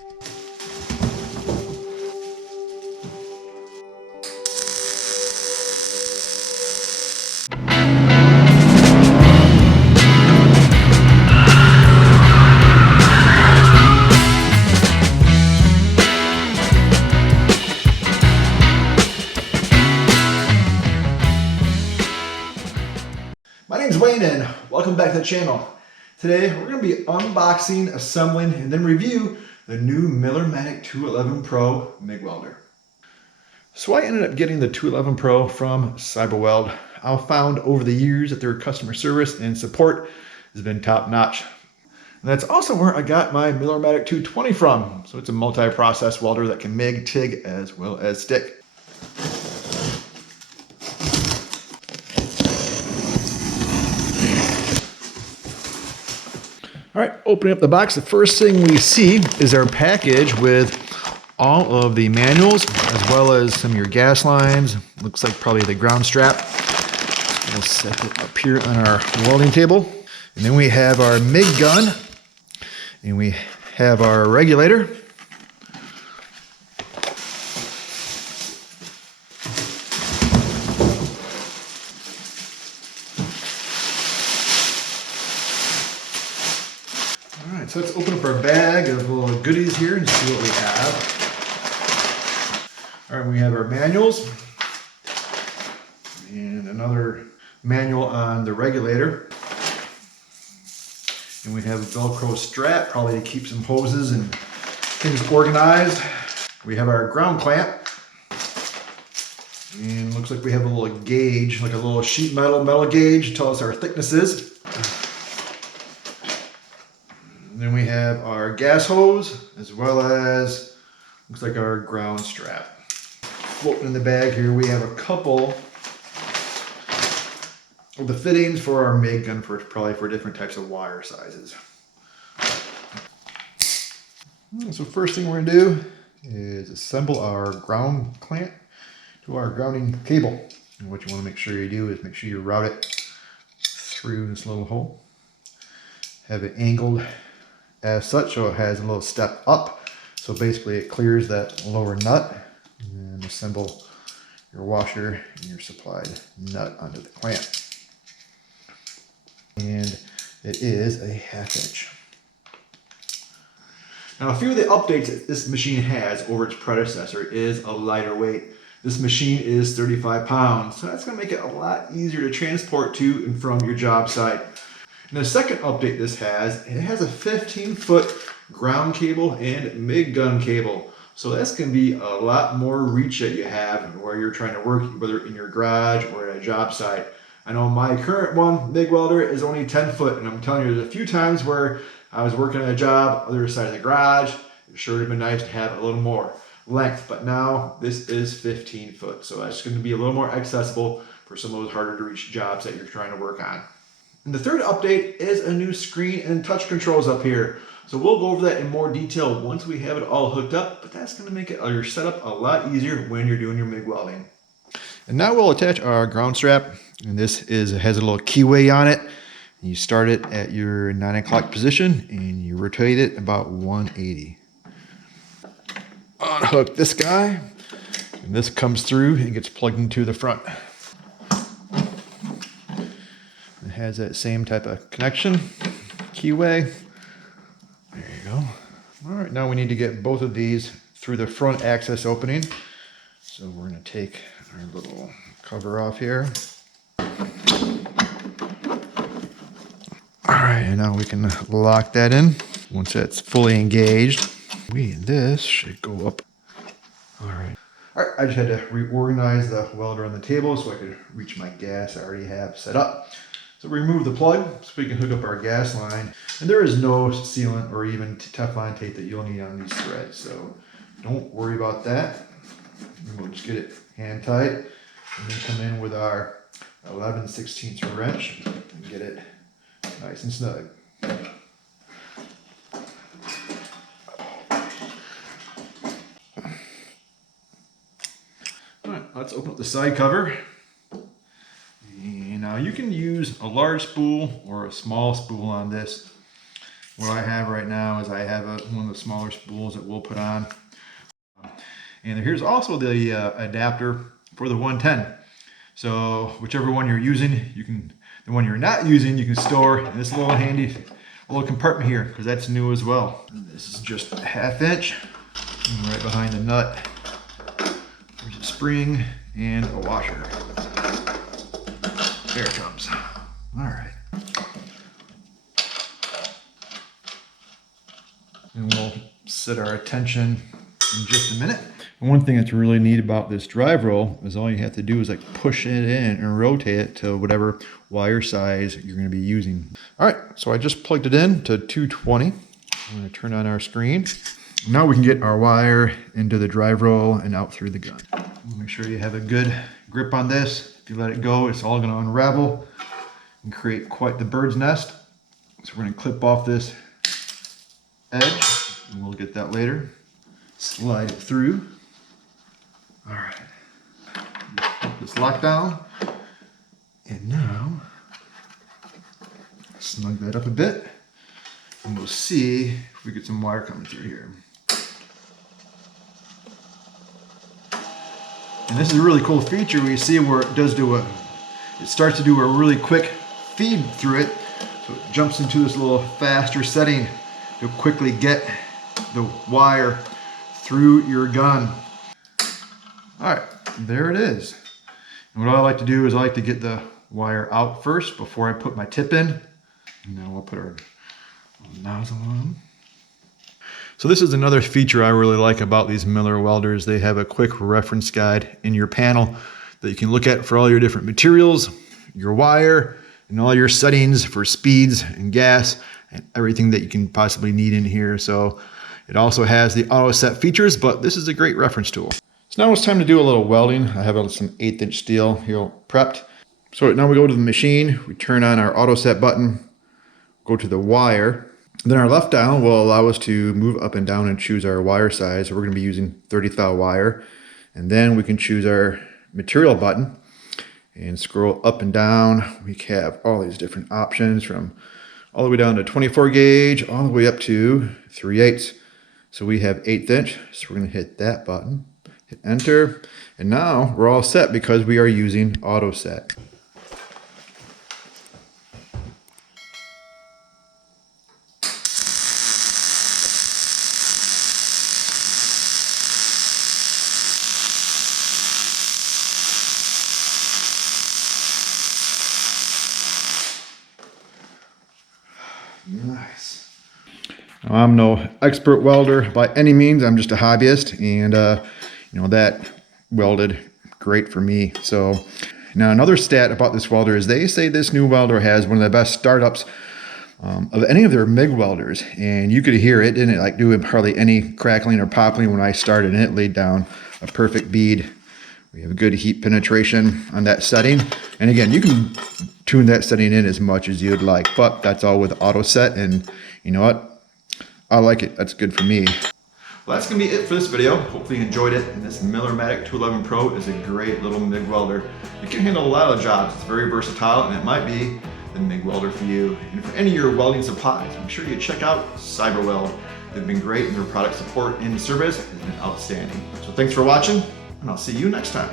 My name's Wayne and welcome back to the channel. Today we're going to be unboxing, assembling, and then review the new Miller Millermatic 211 Pro Mig Welder. So I ended up getting the 211 Pro from Cyberweld. I found over the years that their customer service and support has been top notch. And that's also where I got my Millermatic 220 from. So it's a multi-process welder that can MIG, TIG, as well as stick. All right, opening up the box, the first thing we see is our package with all of the manuals, as well as some of your gas lines. Looks like probably the ground strap. We'll set it up here on our welding table. And then we have our MIG gun, and we have our regulator. All right, so let's open up our bag of little goodies here and see what we have. All right, we have our manuals and another manual on the regulator. And we have a Velcro strap, probably to keep some hoses and things organized. We have our ground clamp. And looks like we have a little gauge, like a little sheet metal gauge to tell us our thicknesses. Then we have our gas hose, as well as, looks like our ground strap. Floating in the bag here, we have a couple of the fittings for our MIG gun, probably for different types of wire sizes. So first thing we're gonna do is assemble our ground clamp to our grounding cable. And what you wanna make sure you do is make sure you route it through this little hole. Have it angled as such, so it has a little step up. So basically it clears that lower nut, and then assemble your washer and your supplied nut onto the clamp. And it is a 1/2 inch. Now a few of the updates that this machine has over its predecessor is a lighter weight. This machine is 35 pounds, so that's gonna make it a lot easier to transport to and from your job site. And the second update this has, it has a 15-foot ground cable and MIG gun cable. So that's going to be a lot more reach that you have where you're trying to work, whether in your garage or at a job site. I know my current one, MIG welder, is only 10 foot, and I'm telling you, there's a few times where I was working at a job, other side of the garage. It sure would have been nice to have a little more length, but now this is 15 foot. So that's going to be a little more accessible for some of those harder to reach jobs that you're trying to work on. And the third update is a new screen and touch controls up here. So we'll go over that in more detail once we have it all hooked up, but that's going to make your setup a lot easier when you're doing your MIG welding. And now we'll attach our ground strap, and this has a little keyway on it. You start it at your 9 o'clock position and you rotate it about 180. Unhook this guy, and this comes through and gets plugged into the front. It has that same type of connection, keyway. There you go. All right, now we need to get both of these through the front access opening. So we're going to take our little cover off here. All right, and now we can lock that in. Once that's fully engaged, this should go up. All right. All right, I just had to reorganize the welder on the table so I could reach my gas I already have set up. So remove the plug so we can hook up our gas line. And there is no sealant or even Teflon tape that you'll need on these threads. So don't worry about that. We'll just get it hand tight and then come in with our 11/16 wrench and get it nice and snug. All right, let's open up the side cover. And now you can use a large spool or a small spool on this. what I have right now is I have one of the smaller spools that we'll put on. And here's also the adapter for the 110. So whichever one you're using, the one you're not using, you can store in this little handy little compartment here, because that's new as well. And this is just a 1/2 inch. And right behind the nut, there's a spring and a washer. There it comes. All right. And we'll set our attention in just a minute. And one thing that's really neat about this drive roll is all you have to do is like push it in and rotate it to whatever wire size you're going to be using. All right, so I just plugged it in to 220. I'm going to turn on our screen. Now we can get our wire into the drive roll and out through the gun. Make sure you have a good grip on this. If you let it go, it's all going to unravel and create quite the bird's nest. So we're going to clip off this edge, and we'll get that later. Slide it through. All right, put this lock down, and now snug that up a bit, and we'll see if we get some wire coming through here. And this is a really cool feature. We see where it starts to do a really quick feed through it, so it jumps into this little faster setting to quickly get the wire through your gun. All right, there it is. And what I like to do is I like to get the wire out first before I put my tip in. And now we'll put our nozzle on. So this is another feature I really like about these Miller welders. They have a quick reference guide in your panel that you can look at for all your different materials, your wire, and all your settings for speeds and gas and everything that you can possibly need in here. So it also has the auto set features, but this is a great reference tool. So now it's time to do a little welding. I have some 1/8 inch steel here prepped. So now we go to the machine, we turn on our auto set button, go to the wire. Then our left dial will allow us to move up and down and choose our wire size. So we're going to be using 30 thou wire. And then we can choose our material button and scroll up and down. We have all these different options from all the way down to 24 gauge, all the way up to 3/8. So we have 1/8 inch. So we're going to hit that button, hit enter. And now we're all set because we are using auto set. Nice. Now, I'm no expert welder by any means. I'm just a hobbyist, and that welded great for me. So now another stat about this welder is they say this new welder has one of the best startups of any of their MIG welders, and you could hear it didn't like do hardly any crackling or popping when I started, and it laid down a perfect bead. We have good heat penetration on that setting, and again, you can tune that setting in as much as you'd like, but that's all with auto set, and you know what? I like it. That's good for me. Well, that's gonna be it for this video. Hopefully you enjoyed it. And this Millermatic 211 Pro is a great little MIG welder. It can handle a lot of jobs. It's very versatile, and it might be the MIG welder for you. And for any of your welding supplies, make sure you check out Cyberweld. They've been great, and their product support and service has been outstanding. So thanks for watching, and I'll see you next time.